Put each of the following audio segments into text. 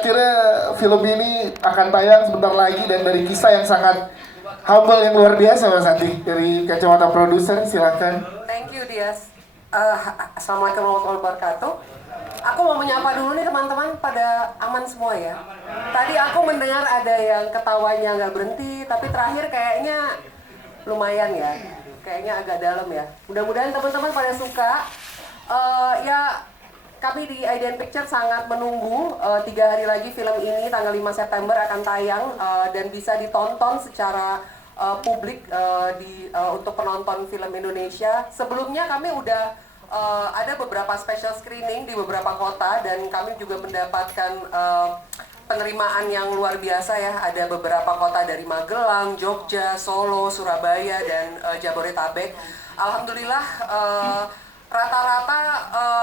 akhirnya film ini akan tayang sebentar lagi dan dari kisah yang sangat humble yang luar biasa Mas Santi dari kacamata produser, silakan. Thank you Dias. Assalamualaikum warahmatullahi wabarakatuh. Aku mau menyapa dulu nih teman-teman, pada aman semua ya. Tadi aku mendengar ada yang ketawanya nggak berhenti, tapi terakhir kayaknya lumayan ya. Kayaknya agak dalam ya. Mudah-mudahan teman-teman pada suka. Ya kami di Idean Picture sangat menunggu 3 hari lagi film ini tanggal 5 September akan tayang dan bisa ditonton secara publik untuk penonton film Indonesia. Sebelumnya kami udah ada beberapa special screening di beberapa kota dan kami juga mendapatkan penerimaan yang luar biasa ya. Ada beberapa kota dari Magelang, Jogja, Solo, Surabaya, dan Jabodetabek. Alhamdulillah rata-rata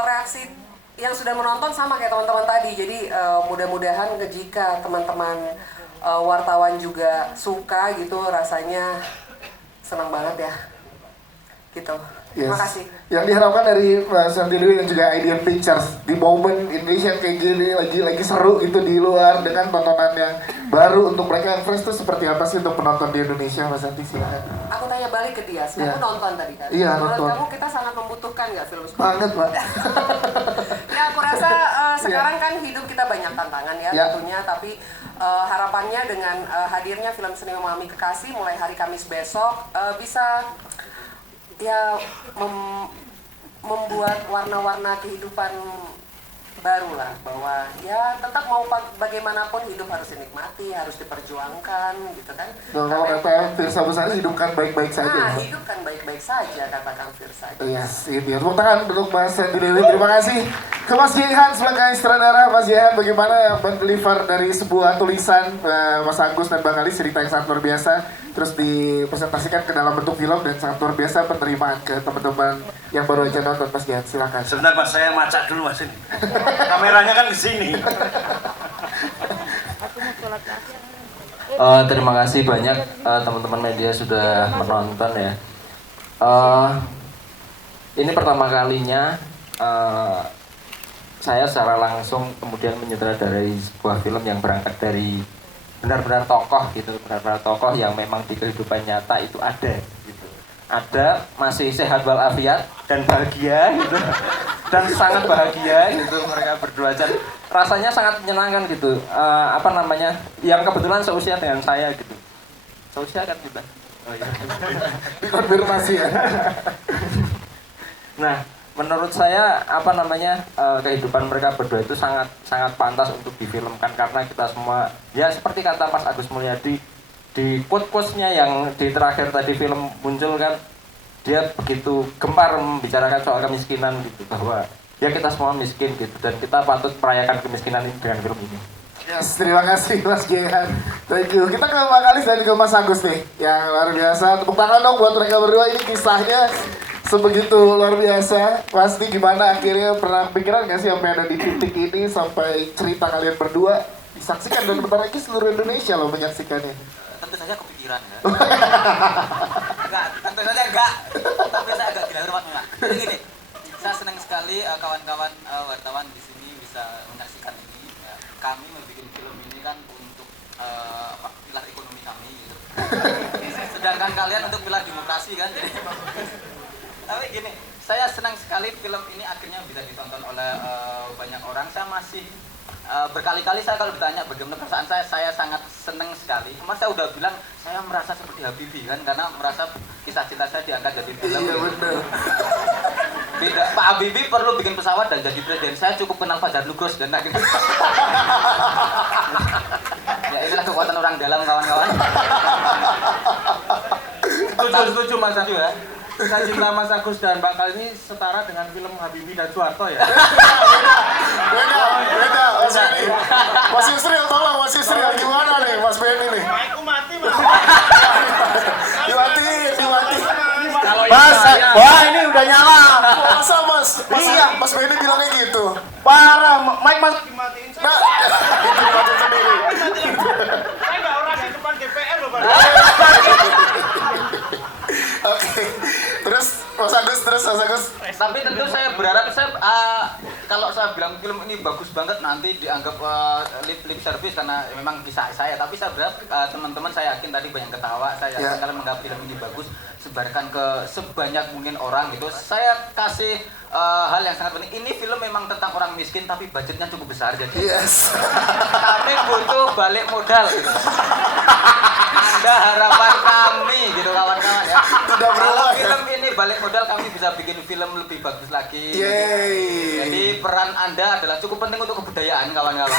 reaksi yang sudah menonton sama kayak teman-teman tadi. Jadi mudah-mudahan jika teman-teman wartawan juga suka gitu, rasanya senang banget ya gitu. Terima kasih. Yang diharapkan dari Mas Santi Dewi dan juga Idean Pictures di momen Indonesia kayak gini lagi seru gitu di luar dengan tontonan yang baru untuk mereka yang fresh itu seperti apa sih untuk penonton di Indonesia, Mas Santi, silakan. Aku tanya balik ke dia, kamu nonton tadi kan? Iya, menurut nonton. kamu kita sangat membutuhkan nggak film seperti Banget, Mbak. Ya aku rasa sekarang kan hidup kita banyak tantangan ya tentunya, tapi harapannya dengan hadirnya film Seni Memahami Kekasih mulai hari Kamis besok bisa ya membuat warna-warna kehidupan baru lah, bahwa ya tetap mau bagaimanapun hidup harus dinikmati, harus diperjuangkan gitu kan. Kalau kata Firsa Besari, hidupkan baik-baik saja. Hidupkan baik-baik saja, katakan Firsa. Yes, itu ya. Tepuk tangan untuk Mas Santi Dewi. Terima kasih. Ke Mas Jehan sebagai sutradara. Mas Jehan, bagaimana mendeliver dari sebuah tulisan Mas Agus dan Bang Ali, cerita yang sangat luar biasa, terus dipresentasikan ke dalam bentuk film dan sangat luar biasa penerimaan ke teman-teman yang baru aja nonton. Mas Jehan, silakan. Sebentar Mas, saya macak dulu Mas ini. Kameranya kan di sini. Terima kasih banyak teman-teman media sudah menonton ya. Ini pertama kalinya saya secara langsung kemudian menyutradarai sebuah film yang berangkat dari benar-benar tokoh gitu, benar-benar tokoh yang memang di kehidupan nyata itu ada gitu. Ada, masih sehat walafiat dan bahagia gitu. Dan sangat bahagia gitu mereka berdua, dan rasanya sangat menyenangkan gitu. Yang kebetulan seusia dengan saya gitu. Seusia kan kita. Oh iya. Dikonfirmasi ya. Nah, menurut saya kehidupan mereka berdua itu sangat sangat pantas untuk difilmkan, karena kita semua ya seperti kata Mas Agus Mulyadi di quote-quotes-nya yang di terakhir tadi film muncul kan, dia begitu gempar membicarakan soal kemiskinan gitu, bahwa ya kita semua miskin gitu dan kita patut merayakan kemiskinan ini dengan film ini. Yes, terima kasih Mas Jehan. Thank you. Kita ke Bang Alis dan ke Mas Agus nih, yang luar biasa. Tepuk tangan dong buat mereka berdua. Ini kisahnya sebegitu luar biasa. Pasti gimana akhirnya, pernah pikiran nggak sih sampai ada di titik ini, sampai cerita kalian berdua disaksikan dan bentar lagi seluruh Indonesia loh menyaksikannya. Tentu saja kepikiran ya. Tentu saja enggak. Tapi saya agak gila rumah enggak. Jadi gini, saya senang sekali kawan-kawan wartawan di sini bisa menyaksikan ini. Ya. Kami membuat film ini kan untuk pilar ekonomi kami gitu. Sedangkan kalian untuk pilar demokrasi kan. Jadi. Tapi gini, saya senang sekali film ini akhirnya bisa ditonton oleh banyak orang. Saya masih berkali-kali saya kalau ditanya bagaimana perasaan saya sangat senang sekali. Mas saya udah bilang saya merasa seperti Habibie kan, karena merasa kisah cinta saya diangkat jadi film. Iya benar. Tidak, Pak Habibie perlu bikin pesawat dan jadi presiden. Saya cukup kenal Fajar Lugos dan akhirnya. Ya inilah kekuatan orang dalam, kawan-kawan. Setuju Mas Agus ya. Kisah cinta Mas Agus dan Bang Kal ini setara dengan film Habibie dan Soeharto ya. Beda, Mas Benny. Mas Yusril, tolong Mas Yusril, gimana nih Mas Benny nih? Aku mati Mas. Dimatiin. Mas, wah ini udah nyala. Masa Mas? Iya. Mas Benny bilangnya gitu. Parah, Mike Mas. Nah, dimatiin sendiri. Saya nggak orasi depan DPR loh Pak. Oke. Terus Mas Agus. Tapi tentu saya berharap kalau saya bilang film ini bagus banget nanti dianggap lip service karena memang kisah saya. Tapi saya berharap teman-teman, saya yakin tadi banyak ketawa. Saya yakin kalian menganggap film ini bagus, sebarkan ke sebanyak mungkin orang gitu. Saya kasih hal yang sangat penting. Ini film memang tentang orang miskin tapi budgetnya cukup besar. Jadi kami butuh balik modal gitu. Anda harapan kami gitu kawan-kawan ya. Kalau film ini balik modal, kami bisa bikin film lebih bagus lagi. Jadi peran Anda adalah cukup penting untuk kebudayaan kawan-kawan.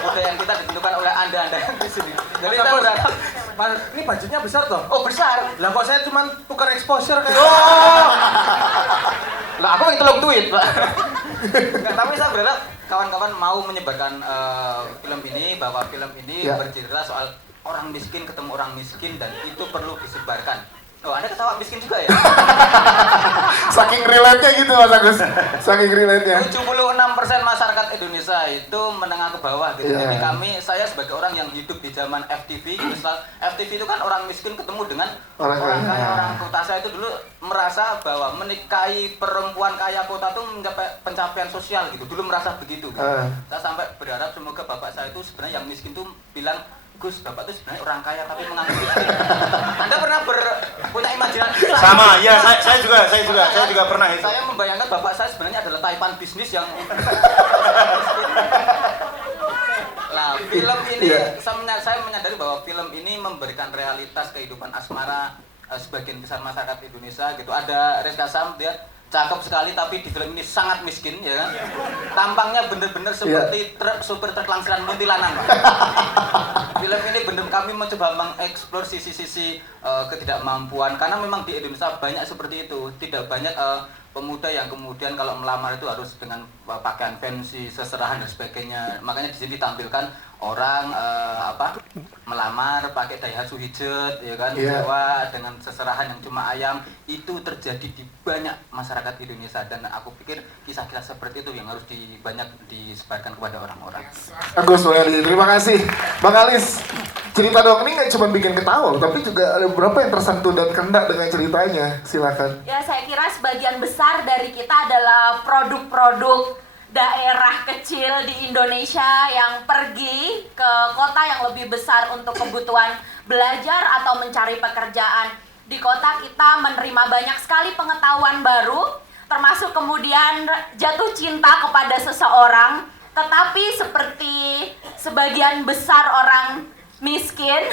Kebudayaan kita ditentukan oleh Anda yang di sini. Jadi saya berharap, ini budgetnya besar toh? oh besar. Lah kok saya cuma tukar exposure kayak Lah aku yang tolong tweet, Pak. Nggak, tapi saya berharap kawan-kawan mau menyebarkan film ini, bahwa film ini bercerita soal orang miskin ketemu orang miskin dan itu perlu disebarkan. Oh, Anda ketawa miskin juga ya? Saking relate-nya gitu Mas Agus. Saking relate-nya. 76% masyarakat Indonesia itu menengah ke bawah gitu. Jadi saya sebagai orang yang hidup di zaman FTV, misal FTV itu kan orang miskin ketemu dengan orang kaya, orang kota. Saya itu dulu merasa bahwa menikahi perempuan kaya kota itu mencapai pencapaian sosial gitu. Dulu merasa begitu. Gitu. Saya sampai berharap semoga bapak saya itu sebenarnya yang miskin itu bilang, Gus, bapak itu sebenarnya orang kaya tapi menganggap miskin. Anda pernah punya imajinasi? Sama, ya saya juga pernah itu. Saya membayangkan bapak saya sebenarnya adalah taipan bisnis yang Nah, film ini saya menyadari bahwa film ini memberikan realitas kehidupan asmara sebagian besar masyarakat Indonesia gitu. Ada Rizka Sam, dia cakep sekali tapi di film ini sangat miskin ya kan. Tampangnya bener-bener seperti supir truk langsiran Muntilanan. Film ini bener kami mencoba mengeksplor sisi-sisi ketidakmampuan karena memang di Indonesia banyak seperti itu. Tidak banyak pemuda yang kemudian kalau melamar itu harus dengan pakaian fancy, seserahan dan sebagainya. Makanya di sini ditampilkan orang melamar pakai Daihatsu Hijet ya kan, sewa dengan seserahan yang cuma ayam. Itu terjadi di banyak masyarakat Indonesia dan aku pikir kisah-kisah seperti itu yang harus banyak disebarkan kepada orang-orang. Agus Noeli, terima kasih. Bang Alis, cerita dong ini nggak cuma bikin ketawa, tapi juga ada beberapa yang tersentuh dan kena dengan ceritanya. Silakan. Ya, saya kira sebagian besar dari kita adalah produk-produk daerah kecil di Indonesia yang pergi ke kota yang lebih besar untuk kebutuhan belajar atau mencari pekerjaan. Di kota kita menerima banyak sekali pengetahuan baru, termasuk kemudian jatuh cinta kepada seseorang. Tetapi seperti sebagian besar orang miskin,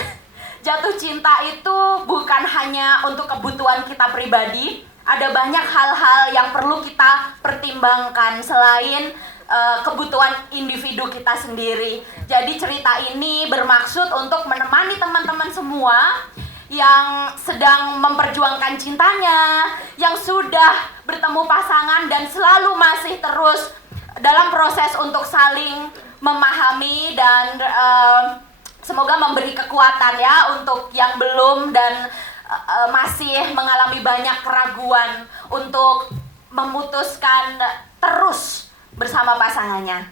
jatuh cinta itu bukan hanya untuk kebutuhan kita pribadi. Ada banyak hal-hal yang perlu kita pertimbangkan selain kebutuhan individu kita sendiri. Jadi cerita ini bermaksud untuk menemani teman-teman semua yang sedang memperjuangkan cintanya, yang sudah bertemu pasangan dan selalu masih terus dalam proses untuk saling memahami dan semoga memberi kekuatan ya untuk yang belum dan masih mengalami banyak keraguan untuk memutuskan terus bersama pasangannya.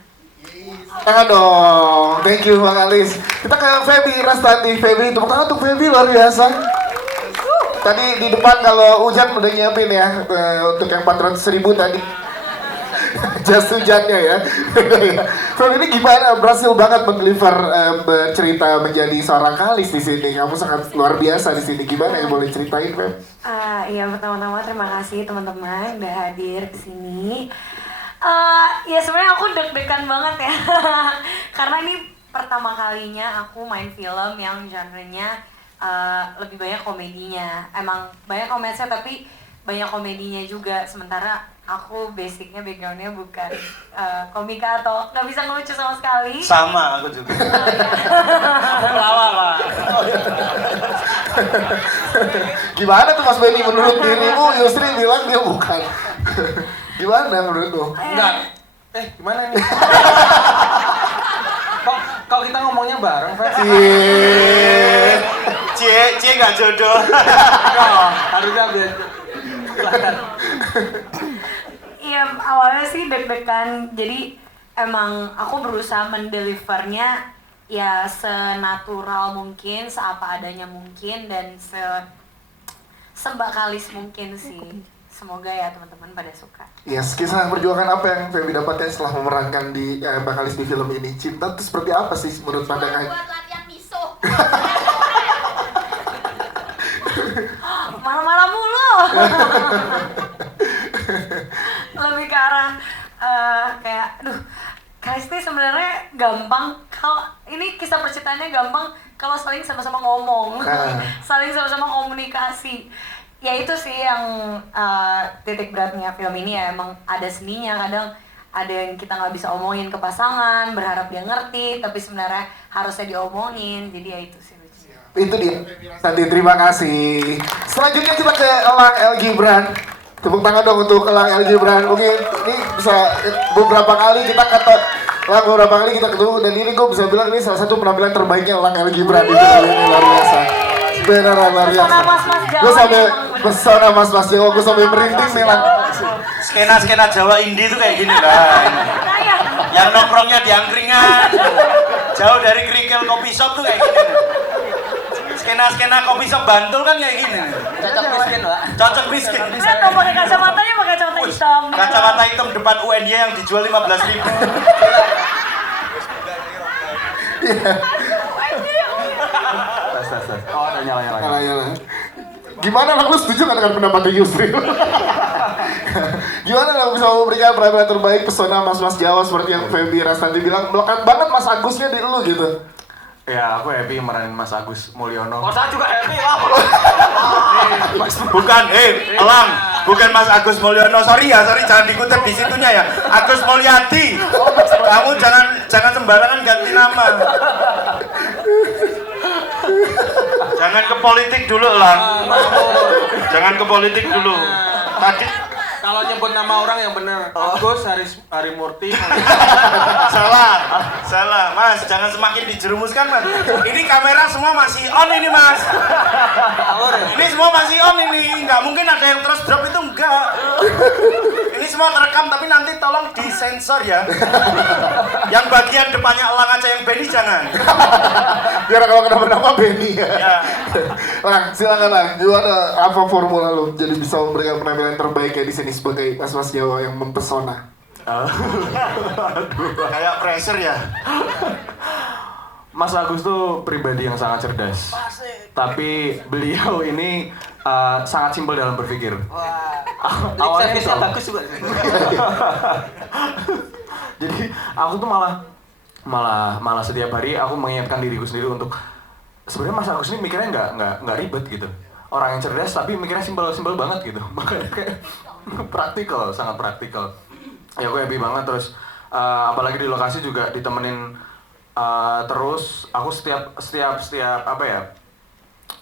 Tangan dong, thank you Bang Alis. Kita ke Feby Rastandi. Feby, tepuk tangan untuk Feby, luar biasa. Tadi di depan kalau hujan udah nyiapin ya untuk yang 400.000 tadi. Jas hujannya ya. Feby ini gimana? Berhasil banget mendeliver bercerita menjadi seorang Kalis di sini. Kamu sangat luar biasa di sini. Gimana ya, boleh ceritain, Feb? Iya, pertama-tama terima kasih teman-teman udah hadir ke sini. Ya sebenarnya aku deg-degan banget ya. Karena ini pertama kalinya aku main film yang genrenya lebih banyak komedinya. Emang banyak komedia tapi banyak komedinya juga. Sementara aku basicnya backgroundnya bukan komika atau nggak bisa ngelucu sama sekali. Sama aku juga. lama lah. Gimana tuh Mas Benny menurut dirimu? Yusri bilang dia bukan. Gimana menurutmu? Enggak. Gimana nih? Kok kita ngomongnya bareng, Fred? Cie nggak jodoh. Harusnya biar kelihatan. Iya, awalnya sih deg-degan. Jadi emang aku berusaha mendelivernya ya senatural mungkin, seapa adanya mungkin dan sebakalis mungkin sih. semoga ya teman-teman pada suka. Yes, kisah perjuangan apa yang Feby dapatkan setelah memerankan di Bakalis di film ini? Cinta itu seperti apa sih menurut pandangan? Buat latihan miso. Marah-marah mulu. Lebih ke arah kayak, aduh, Kalisti sebenarnya gampang kalau ini kisah percintaannya gampang kalau saling sama-sama ngomong, saling sama-sama komunikasi. Ya itu sih yang titik beratnya film ini ya, emang ada seninya, kadang ada yang kita nggak bisa omongin ke pasangan, berharap dia ngerti, tapi sebenarnya harusnya diomongin, jadi ya itu sih. Itu dia. Santi, terima kasih. Selanjutnya kita ke Elang El Gibran. Tepuk tangan dong untuk Elang El Gibran. Mungkin ini bisa beberapa kali kita ketemu dan ini gue bisa bilang ini salah satu penampilan terbaiknya Elang El Gibran di film ini, luar biasa. Beneran luar biasa. Gue sampai pesona mas-mas Jawa, gue sampai merinding nih Lang. Skena Jawa indie tuh kayak gini lah. Yang nongkrongnya di angkringan, jauh dari kerikil kopi shop tuh kayak gini. Skena kopi shop Bantul kan kayak gini. Cocok miskin, Pak. Cocok miskin. Lihat dong pakai kacamatanya, pakai kacamata hitam. Kacamata hitam depan UNY yang dijual 15.000. Oh, nyala. Gimana Lang, lu setuju kan dengan pendapatnya Yusri? Gimana Lang bisa memberikan penampilan terbaik pesona mas-mas Jawa seperti yang Feby Rastanti bilang, melekat banget Mas Agusnya di lu gitu? Ya, aku happy meranin Mas Agus Mulyono. Saya juga happy lah. Bukan, Elang, bukan Mas Agus Mulyono. Sorry jangan dikutip di situnya ya. Agus Mulyadi. Kamu jangan sembarangan ganti nama. Jangan ke politik dulu, Elang. Jangan ke politik dulu. Tadi Kalau nyebut nama orang yang bener, Agus Harimurti. Salah, Mas. Jangan semakin dijerumuskan, Mas. Ini kamera semua masih on ini, Mas. Ini semua masih on ini. Nggak mungkin ada yang terus drop itu, enggak. Ini semua terekam, tapi nanti tolong disensor ya. Yang bagian depannya Elang aja yang Benny jangan. Biar kalau kenapa-napa Benny ya. Ya. Lang, silakan Lang. Gimana apa formula lu jadi bisa memberikan penampilan terbaik kayak di sini sebagai mas-mas Jawa yang mempesona? Kayak pressure ya. Mas Agus tuh pribadi yang sangat cerdas. Tapi beliau ini sangat simpel dalam berpikir. Awalnya Servisnya bagus juga. Jadi aku tuh malah setiap hari aku mengingatkan diriku sendiri untuk sebenarnya Mas Agus ini mikirnya nggak ribet gitu. Orang yang cerdas tapi mikirnya simpel banget gitu. Makanya kayak praktikal, sangat praktikal. Ya aku happy banget terus apalagi di lokasi juga ditemenin terus aku setiap apa ya,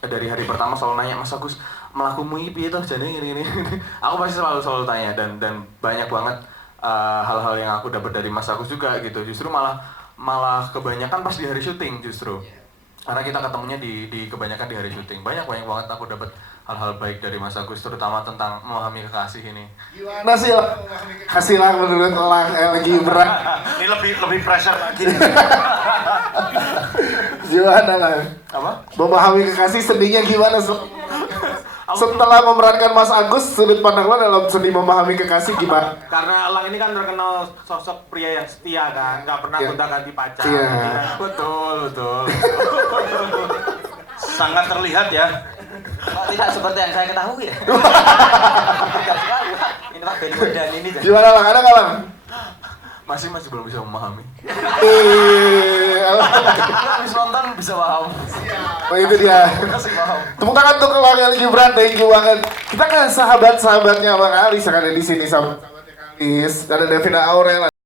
dari hari pertama selalu nanya, Mas Agus melakumu piye toh jane ini. Aku pasti selalu tanya dan banyak banget hal-hal yang aku dapat dari Mas Agus juga gitu. Justru malah kebanyakan pas di hari syuting justru. Karena kita ketemunya di kebanyakan di hari syuting. Banyak banget aku dapat hal-hal baik dari Mas Agus, terutama tentang memahami kekasih ini. Gimana sih kasih Lang menurut Elang El Gibran? Ini lebih pressure lagi. Gimana Lang? Apa? Memahami kekasih seninya gimana? Setelah memerankan Mas Agus, sudut pandang lo dalam seni memahami kekasih gimana? Karena Elang ini kan terkenal sosok pria yang setia kan, nggak pernah gonta-ganti pacar. Iya. Betul. Sangat terlihat ya. Kok tidak seperti yang saya ketahui ya? Tidak sekali, Pak. Ini Pak Benny dan ini. Gimana Lang? Ada nggak Lang? Masih belum bisa memahami. Habis nonton bisa paham. Oh itu dia. Masih paham. Tepuk tangan untuk Elang El Gibran, thank you banget. Kita kan sahabat-sahabatnya Bang Alis yang ada di sini, sahabat-sahabatnya Alis. Ada Devina Aurel.